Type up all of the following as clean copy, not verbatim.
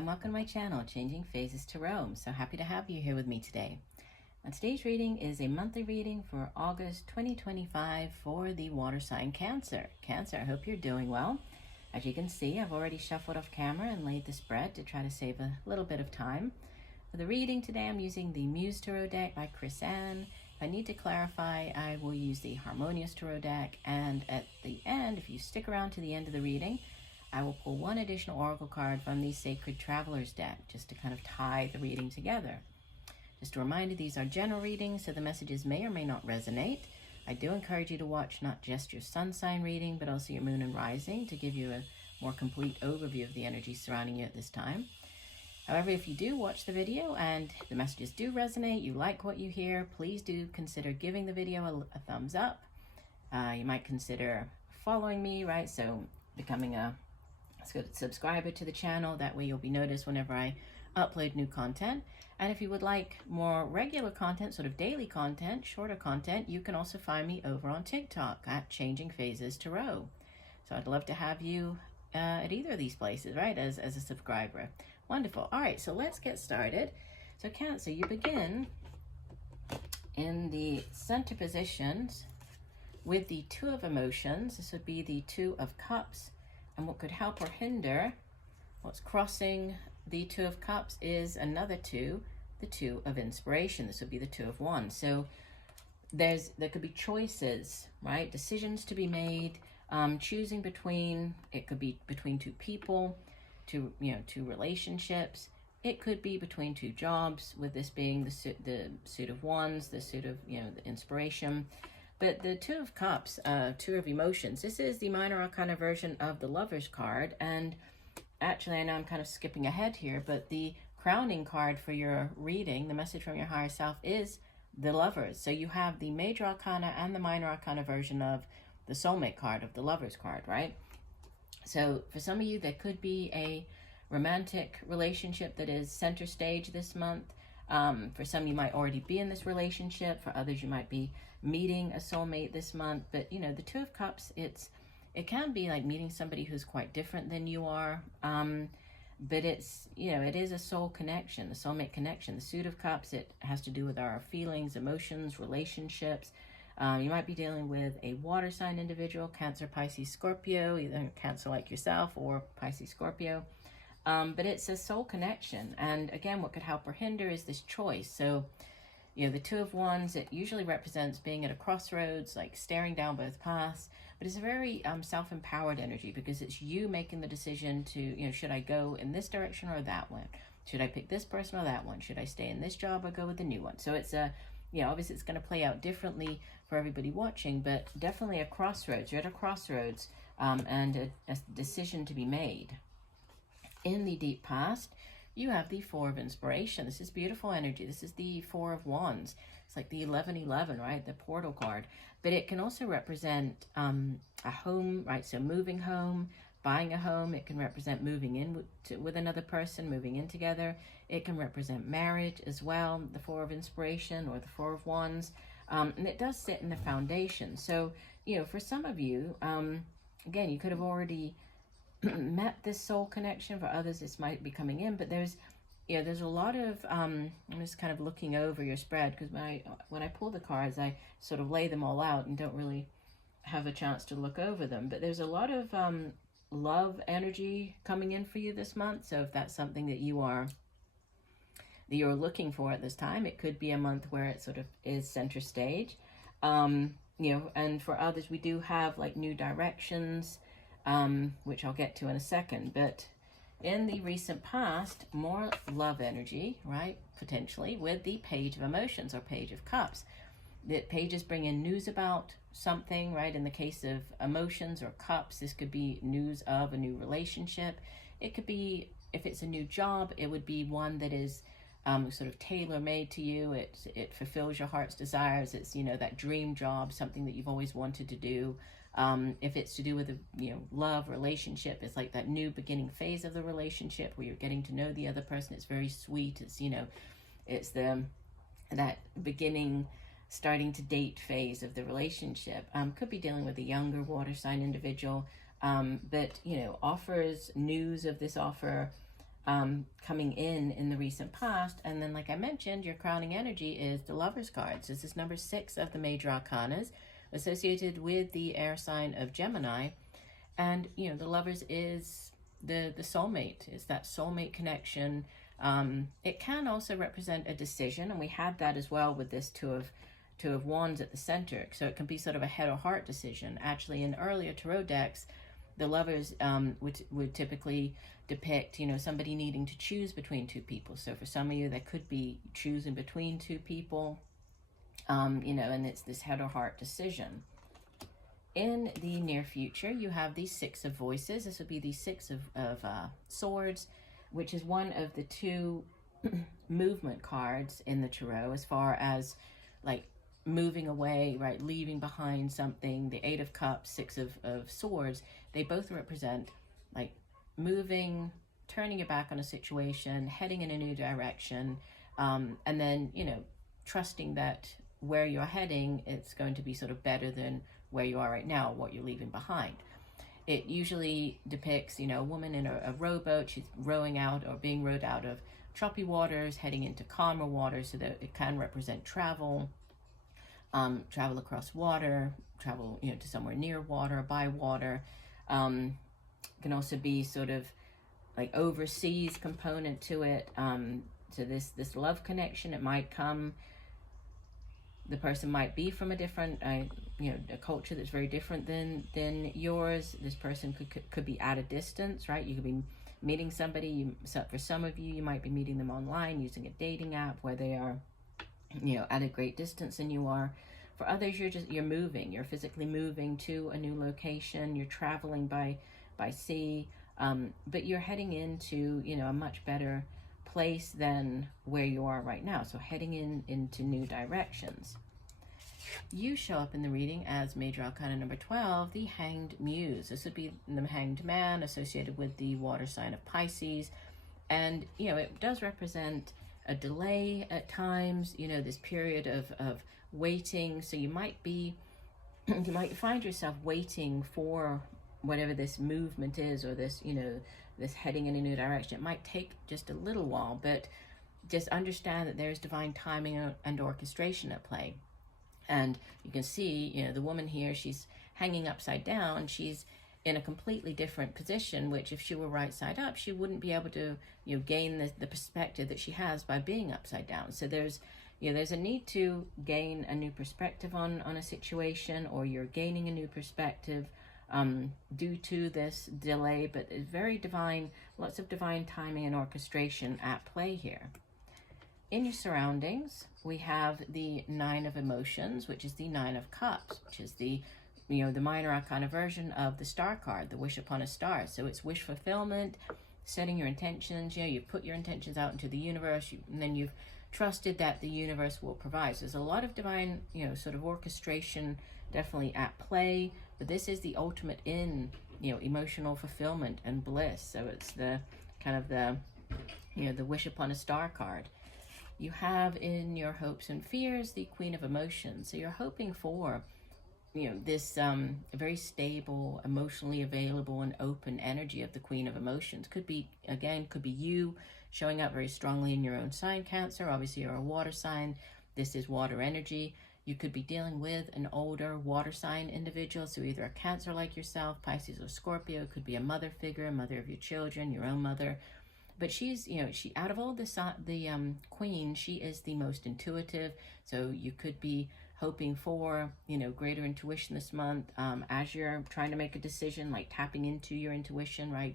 and welcome to my channel, Changing Phases Tarot. I'm so happy to have you here with me today. And today's reading is a monthly reading for August 2025 for the water sign Cancer. Cancer, I hope you're doing well. As you can see, I've already shuffled off camera and laid the spread to try to save a little bit of time. For the reading today, I'm using the Muse Tarot deck by Chris Ann. If I need to clarify, I will use the Harmonious Tarot deck. And at the end, if you stick around to the end of the reading, I will pull one additional oracle card from the Sacred Travelers deck, just to kind of tie the reading together. Just a reminder, these are general readings, so the messages may or may not resonate. I do encourage you to watch not just your sun sign reading, but also your moon and rising to give you a more complete overview of the energy surrounding you at this time. However, if you do watch the video and the messages do resonate, you like what you hear, please do consider giving the video a thumbs up. You might consider following me, right? So becoming a subscriber to the channel. That way you'll be noticed whenever I upload new content. And if you would like more regular content, sort of daily content, shorter content, you can also find me over on TikTok at Changing Phases Tarot. So I'd love to have you at either of these places, right, as a subscriber. Wonderful. All right, so let's get started. So Cancer, you begin in the center positions with the Two of Emotions. This would be the Two of Cups. And what could help or hinder what's crossing the Two of Cups is another two, the Two of Inspiration. This would be the Two of Wands. So there could be choices, right? Decisions to be made, choosing between, it could be between two people, two relationships. It could be between two jobs, with this being the suit of Wands, the suit of, the Inspiration. But the Two of Cups, Two of Emotions, this is the minor arcana version of the Lover's card. And actually, I know I'm kind of skipping ahead here, but the crowning card for your reading, the message from your higher self, is the Lovers. So you have the major arcana and the minor arcana version of the soulmate card, of the Lover's card, right? So for some of you, there could be a romantic relationship that is center stage this month. For some, you might already be in this relationship. For others, you might be meeting a soulmate this month. But the Two of Cups, it can be like meeting somebody who's quite different than you are. But it's, it is a soul connection, the soulmate connection. The Suit of Cups, it has to do with our feelings, emotions, relationships. You might be dealing with a water sign individual, Cancer, Pisces, Scorpio, either Cancer like yourself or Pisces, Scorpio. But it's a soul connection. And again, what could help or hinder is this choice. So, the Two of Wands, it usually represents being at a crossroads, like staring down both paths. But it's a very self-empowered energy, because it's you making the decision to, should I go in this direction or that one? Should I pick this person or that one? Should I stay in this job or go with the new one? So it's obviously it's going to play out differently for everybody watching, but definitely a crossroads. You're at a crossroads and a decision to be made. In the deep past, you have the Four of Inspiration. This is beautiful energy. This is the Four of Wands. It's like the 1111, right? The portal card. But it can also represent a home, right? So moving home, buying a home. It can represent moving in with another person, moving in together. It can represent marriage as well, the Four of Inspiration or the Four of Wands. And it does sit in the foundation. So, for some of you, again, you could have already met this soul connection. For others, this might be coming in, but there's a lot of I'm just kind of looking over your spread, because when I pull the cards, I sort of lay them all out and don't really have a chance to look over them. But there's a lot of love energy coming in for you this month. So if that's something that you're looking for at this time, it could be a month where it sort of is center stage. And for others, we do have like new directions, which I'll get to in a second. But in the recent past, more love energy, right? Potentially with the Page of Emotions or Page of Cups. The pages bring in news about something, right? In the case of emotions or cups, this could be news of a new relationship. It could be, if it's a new job, it would be one that is sort of tailor-made to you. It fulfills your heart's desires. It's, that dream job, something that you've always wanted to do. If it's to do with love, relationship, it's like that new beginning phase of the relationship where you're getting to know the other person. It's very sweet. It's it's that beginning, starting to date phase of the relationship. Could be dealing with a younger water sign individual, but offers, news of this offer, coming in the recent past. And then, like I mentioned, your crowning energy is the Lover's card. So this is number 6 of the major arcanas, associated with the air sign of Gemini. And, you know, the Lovers is the soulmate, is that soulmate connection. It can also represent a decision, and we had that as well with this Two of Wands at the center. So it can be sort of a head or heart decision. Actually, in earlier tarot decks, the Lovers would typically depict, you know, somebody needing to choose between two people. So for some of you, that could be choosing between two people, you know, and it's this head or heart decision. In the near future, you have the 6 of Voices. This would be the 6 of Swords, which is one of the 2 movement cards in the tarot, as far as like moving away, right, leaving behind something. The 8 of Cups, 6 of Swords, they both represent like moving, turning your back on a situation, heading in a new direction, and then, you know, trusting that where you're heading, it's going to be sort of better than where you are right now, what you're leaving behind. It usually depicts, you know, a woman in a rowboat. She's rowing out or being rowed out of choppy waters, heading into calmer waters, so that it can represent travel, travel across water, travel, you know, to somewhere near water, by water. Can also be sort of like overseas component to it. So this love connection, it might come, the person might be from a different, you know, a culture that's very different than yours. This person could be at a distance, right? You could be meeting somebody. For some of you, you might be meeting them online using a dating app where they are, you know, at a great distance than you are. For others, you're moving. You're physically moving to a new location. You're traveling by sea, but you're heading into, you know, a much better place than where you are right now. So heading into new directions. You show up in the reading as major arcana number 12, the Hanged Muse. This would be the Hanged Man, associated with the water sign of Pisces. And, you know, it does represent a delay at times, you know, this period of waiting. So you might find yourself waiting for whatever this movement is, or this, you know, this heading in a new direction. It might take just a little while, but just understand that there's divine timing and orchestration at play. And you can see, you know, the woman here, she's hanging upside down. She's in a completely different position, which if she were right side up, she wouldn't be able to, you know, gain the perspective that she has by being upside down. So there's, you know, there's a need to gain a new perspective on a situation, or you're gaining a new perspective due to this delay, but it's very divine, lots of divine timing and orchestration at play here. In your surroundings, we have the 9 of Emotions, which is the 9 of Cups, which is the, you know, the minor arcana version of the Star card, the Wish Upon a Star. So it's wish fulfillment, setting your intentions. You know, you put your intentions out into the universe, and then you've trusted that the universe will provide. So there's a lot of divine, you know, sort of orchestration definitely at play, but this is the ultimate in, you know, emotional fulfillment and bliss. So it's the kind of the, you know, the Wish Upon a Star card. You have in your hopes and fears the Queen of Emotions. So you're hoping for, you know, this very stable, emotionally available and open energy of the Queen of Emotions. Could be, again, could be you showing up very strongly in your own sign, Cancer. Obviously, you're a water sign. This is water energy. You could be dealing with an older water sign individual, so either a Cancer like yourself, Pisces or Scorpio. Could be a mother figure, a mother of your children, your own mother. But she's, you know, she, out of all the Queen, she is the most intuitive. So you could be hoping for, you know, greater intuition this month as you're trying to make a decision, like tapping into your intuition, right?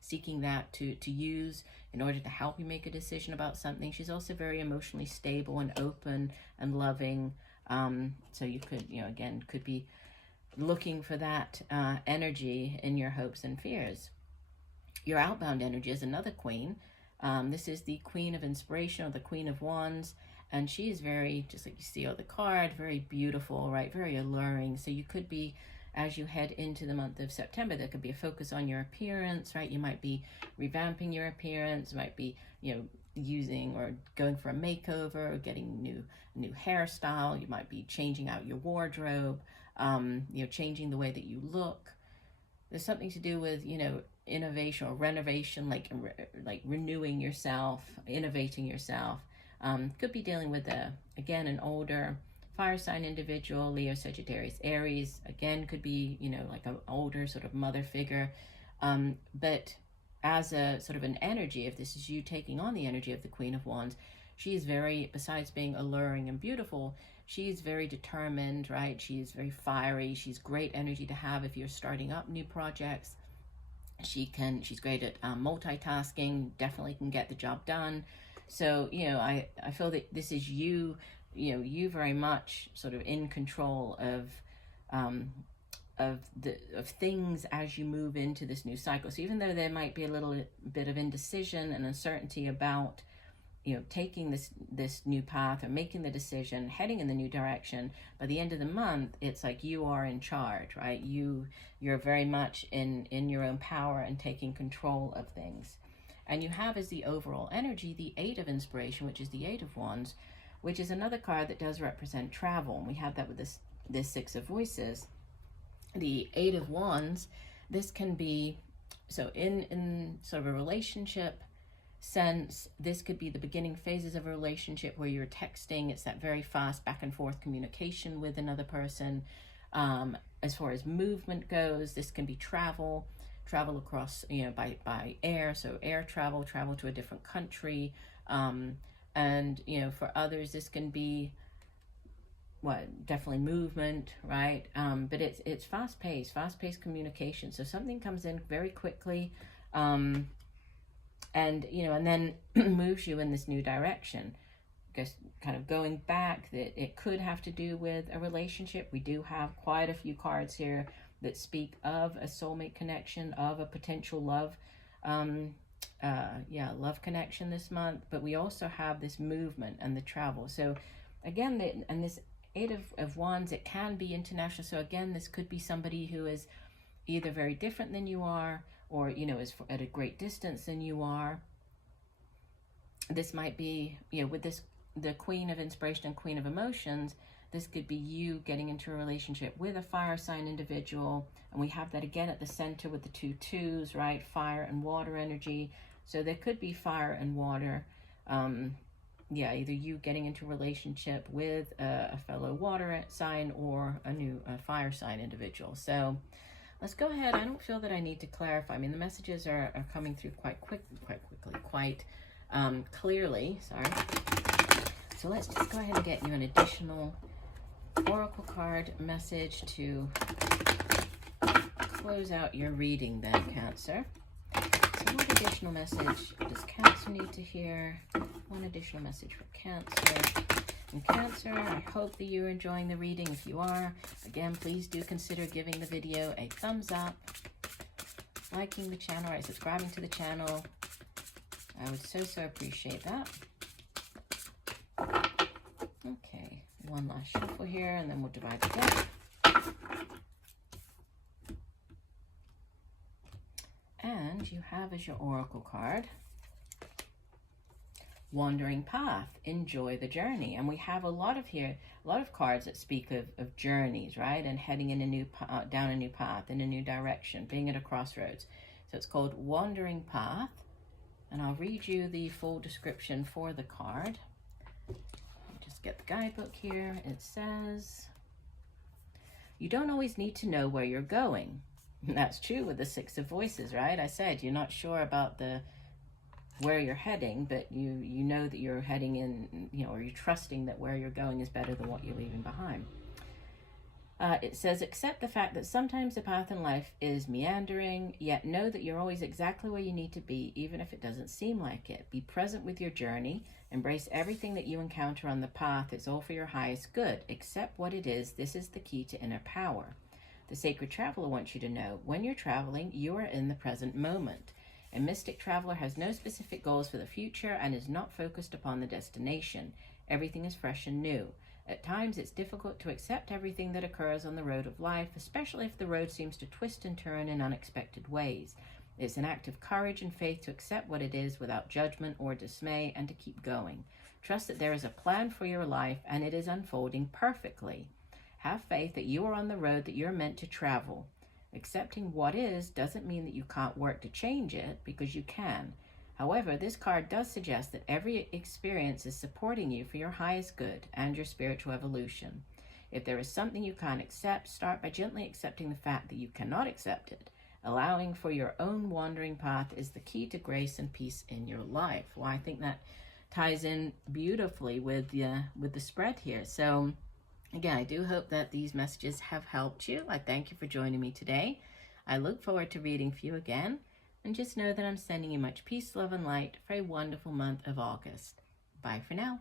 Seeking that to use in order to help you make a decision about something. She's also very emotionally stable and open and loving. So you could, you know, again, could be looking for that energy in your hopes and fears. Your outbound energy is another Queen. This is the Queen of Inspiration, or the Queen of Wands. And she is very, just like you see on the card, very beautiful, right? Very alluring. So you could be, as you head into the month of September, there could be a focus on your appearance, right? You might be revamping your appearance, might be, you know, using or going for a makeover, or getting new hairstyle. You might be changing out your wardrobe, you know, changing the way that you look. There's something to do with, you know, innovation or renovation, like renewing yourself, innovating yourself. Could be dealing with again, an older fire sign individual, Leo, Sagittarius, Aries. Again, could be, you know, like an older sort of mother figure. But as a sort of an energy, if this is you taking on the energy of the Queen of Wands, she is very, besides being alluring and beautiful, she's very determined, right? She's very fiery. She's great energy to have if you're starting up new projects. She's great at multitasking, definitely can get the job done. So, you know, I feel that this is you, you know, you very much sort of in control of things as you move into this new cycle. So even though there might be a little bit of indecision and uncertainty about, you know, taking this new path or making the decision, heading in the new direction, by the end of the month, it's like you are in charge, right? You're very much in your own power and taking control of things. And you have as the overall energy the Eight of Inspiration, which is the Eight of Wands, which is another card that does represent travel. And we have that with this Six of Voices. The Eight of Wands, this can be, so in sort of a relationship sense, this could be the beginning phases of a relationship where you're texting. It's that very fast back and forth communication with another person. As far as movement goes, this can be travel across, you know, by air, so air travel to a different country. And, you know, for others, this can be definitely movement, right? But it's fast-paced communication. So something comes in very quickly, and, you know, and then moves you in this new direction. I guess kind of going back, that it could have to do with a relationship. We do have quite a few cards here that speak of a soulmate connection, of a potential love, love connection this month. But we also have this movement and the travel. So again, and this Eight of Wands, it can be international. So again, this could be somebody who is either very different than you are, or, you know, is at a great distance than you are. This might be, you know, with this, the Queen of Inspiration and Queen of Emotions, this could be you getting into a relationship with a fire sign individual. And we have that again at the center with the two twos, right? Fire and water energy. So there could be fire and water. Either you getting into a relationship with a fellow water sign or a new fire sign individual. So let's go ahead. I don't feel that I need to clarify. I mean, the messages are coming through quite clearly. Sorry. So let's just go ahead and get you an additional oracle card message to close out your reading then, Cancer. So what additional message does Cancer need to hear? One additional message for Cancer. And Cancer, I hope that you're enjoying the reading. If you are, again, please do consider giving the video a thumbs up, liking the channel, or subscribing to the channel. I would so appreciate that. Okay, one last shuffle here, and then we'll divide the deck. And you have as your oracle card, Wandering Path, enjoy the journey. And we have a lot of cards that speak of journeys, right? And heading in a new down a new path, in a new direction, being at a crossroads. So it's called Wandering Path. And I'll read you the full description for the card. I'll just get the guidebook here. It says, you don't always need to know where you're going. And that's true with the Six of Voices, right? I said you're not sure about where you're heading, but you know that you're heading in, you know, or you're trusting that where you're going is better than what you're leaving behind. It says, accept the fact that sometimes the path in life is meandering, yet know that you're always exactly where you need to be, even if it doesn't seem like it. Be present with your journey. Embrace everything that you encounter on the path. It's all for your highest good. Accept what it is. This is the key to inner power. The Sacred Traveler wants you to know, when you're traveling, you are in the present moment. A mystic traveler has no specific goals for the future and is not focused upon the destination. Everything is fresh and new. At times, it's difficult to accept everything that occurs on the road of life, especially if the road seems to twist and turn in unexpected ways. It's an act of courage and faith to accept what it is without judgment or dismay and to keep going. Trust that there is a plan for your life and it is unfolding perfectly. Have faith that you are on the road that you're meant to travel. Accepting what is doesn't mean that you can't work to change it, because you can. However, this card does suggest that every experience is supporting you for your highest good and your spiritual evolution. If there is something you can't accept, start by gently accepting the fact that you cannot accept it. Allowing for your own wandering path is the key to grace and peace in your life. Well, I think that ties in beautifully with the spread here. So again, I do hope that these messages have helped you. I thank you for joining me today. I look forward to reading for you again. And just know that I'm sending you much peace, love, and light for a wonderful month of August. Bye for now.